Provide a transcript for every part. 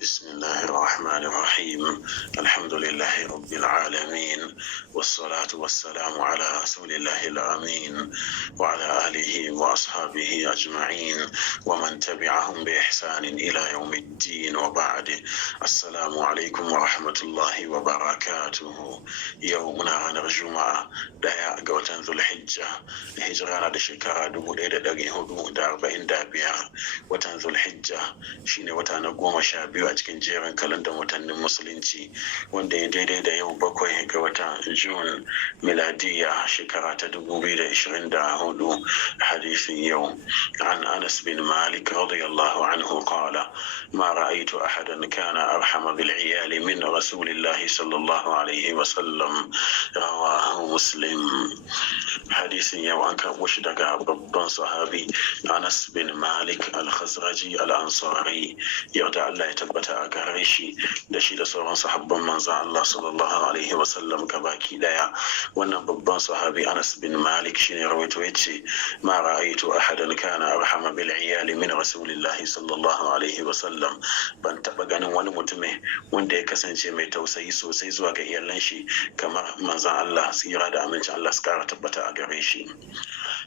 بسم الله الرحمن الرحيم. الحمد لله رب العالمين، والصلاة والسلام على رسول الله الأمين وعلى آله وأصحابه أجمعين ومن تبعهم بإحسان إلى يوم الدين، وبعد. السلام عليكم ورحمة الله وبركاته. يومنا رانا الجمعة دايا قوتن ذو الحجة، هجرانا دا شكرا دبو ديدا داقين هدو دا 45 watan Zulhijja shine wata na 12 a cikin jerin kalandar watannin musulunci, wanda ya daidai da yau 7 ga watan Jun miladiya shekara ta 2024. hadisin yau an Anas bin Malik radiyallahu anhu qala ma ra'aytu ahadan kana arhama bil iyali min rasulillahi sallallahu alaihi wa sallam, rawahu Muslim. hadisin yau an karbo shi daga babban sahabi Anas bin Malik al-Khazraji al-Ansari, yarda Allah ya tabbata a gare shi da sauran sahabban manzon Allah sallallahu alaihi wa sallam gabaki daya. Wannan babban sahabi Anas bin Malik shine rawaito yace ma ra'aytu ahadan kana arhama bil iyali min rasulillahi sallallahu alaihi wa sallam, ban taba ganin wani mutumin wanda ya kasance mai tausayi sosai zuwa ga iyalan shi kamar manzon Allah, tsira da amincin Allah su kara tabbata a gare shi.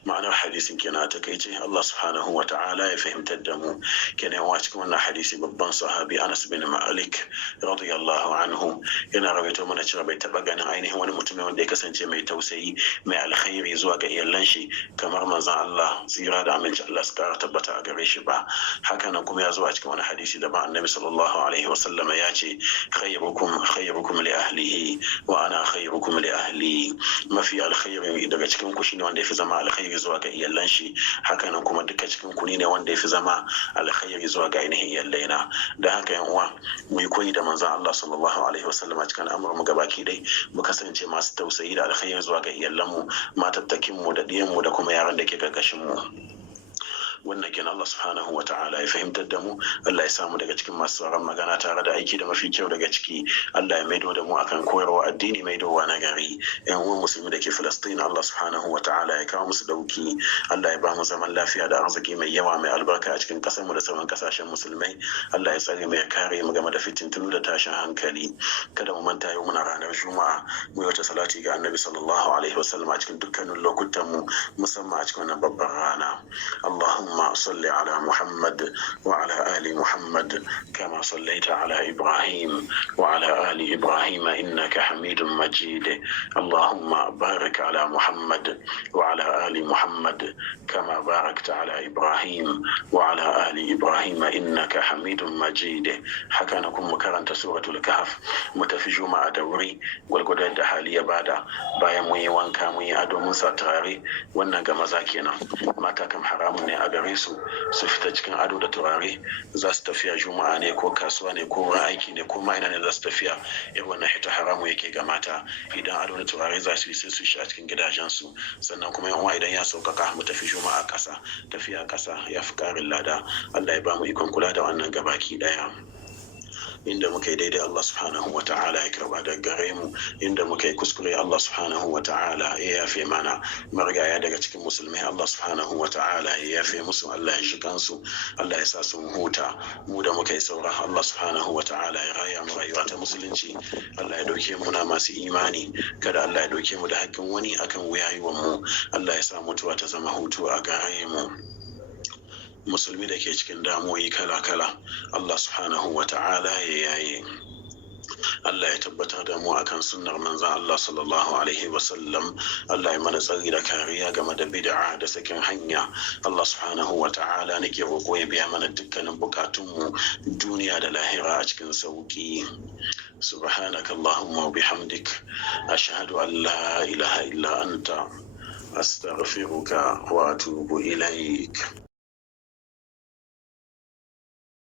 ma'anar hadisin kenan ta kai ce Allah subhanahu wa ta'ala ya fahimtar da mu kenan wa cikin wannan hadisi babban sahabi Anas bin Malik radiyallahu anhu yana rawaito mana cewa bai taba ganin ainihin wani mutum wanda ya kasance mai tausayi mai alkhairi zuwa ga iyalan shi kamar manzon Allah, tsira da aminci Allah su kara tabbata a gare shi ba. haka nan kuma ya zo a cikin wani hadisi da ba annabi sallallahu alaihi wasallam ya ce khayrukum li ahlihi wa ana khayrukum li ahli, mafi alkhairi daga cikin ku shine wanda ya fi zama alkhairi zuwa ga iyalan shi. haka nan kuma duka cikin ku ne wanda ya fi zama alkhairi zuwa ga ainihin iyalaina. da haka yan uwa mu yi koyi da manzon Allah sallallahu alaihi wasallam a cikin al'amuran mu gabaki dai, mu kasance masu tausayi da alkhairi zuwa ga iyalan mu, matattakin mu da diyan mu da kuma yaran da ke gargashin mu. wannan kenan Allah subhanahu wa ta'ala ya fahimtar da mu. Allah ya samu daga cikin masu sauran magana tare da aiki da mafi kyau daga ciki. Allah ya maido da mu akan koyarwa addini maidowa na gari. yan uwan musulmi da ke Filistin, Allah subhanahu wa ta'ala ya kawo musu dauki. Allah ya ba mu zaman lafiya da arziki mai yawa mai albarka a cikin kasar mu da sauran kasashen musulmai. Allah ya tsare mu ya kare mu game da fitintunu da tashin hankali. kada mu manta yau muna ranar Juma'a, mu yi wata salati ga Annabi sallallahu alaihi wasallam a cikin dukkanin lokutan mu, musamman a cikin wannan babbar rana. Allahumma صل على محمد وعلى آل محمد كما صليت على إبراهيم وعلى آل إبراهيم إنك حميد مجيد. اللهم بارك على محمد وعلى آل محمد كما باركت على إبراهيم وعلى آل إبراهيم إنك حميد مجيد. حكانكم مكرنت سورة الكهف متفي جمعة دوري والقدر حاليا بايا موي وانكا موي أدو موسى تراري ونغا مزاكينا ما تاكم حرام ne su fita cikin ado da turare. za su tafiya juma'a ne ko kasuwa ne ko wurin aiki ne ko ma'ina ne za su tafiya, irin wannan hita haramu yake ga mata. idan ado da turare za su yi sai su shi a cikin gidajensu. sannan kuma yan idan ya sauƙaƙa mu tafi juma'a ƙasa, tafiya ƙasa ya fi ƙarin lada. Allah ya ba mu ikon kula da wannan gabaki ɗaya. inda muka yi daidai Allah subhanahu wa ta'ala ya karba da gare mu, inda muka yi kuskure Allah subhanahu wa ta'ala ya yafe mana. marigaya daga cikin musulmai Allah subhanahu wa ta'ala ya yafe musu, Allah ya shi kansu, Allah ya sa sun huta. mu da muka yi saura Allah subhanahu wa ta'ala ya raya mu rayuwa ta musulunci. Allah ya dauke mu na masu imani, kada Allah ya dauke mu da haƙƙin wani akan wuyayiwan mu. Allah ya sa mutuwa ta zama hutu a gare mu. musulmi da ke cikin damuwoyi kala-kala Allah subhanahu wa ta'ala ya yaye. Allah ya tabbatar da mu akan sunnar manzon Allah sallallahu alaihi wasallam. Allah ya mana tsari da kariya game da bid'a da sakin hanya. Allah subhanahu wa ta'ala nake roƙo ya biya mana dukkanin bukatunmu duniya da lahira a cikin sauki. subhanaka Allahumma wa bihamdik ashhadu an la ilaha illa anta astaghfiruka wa atubu ilaik.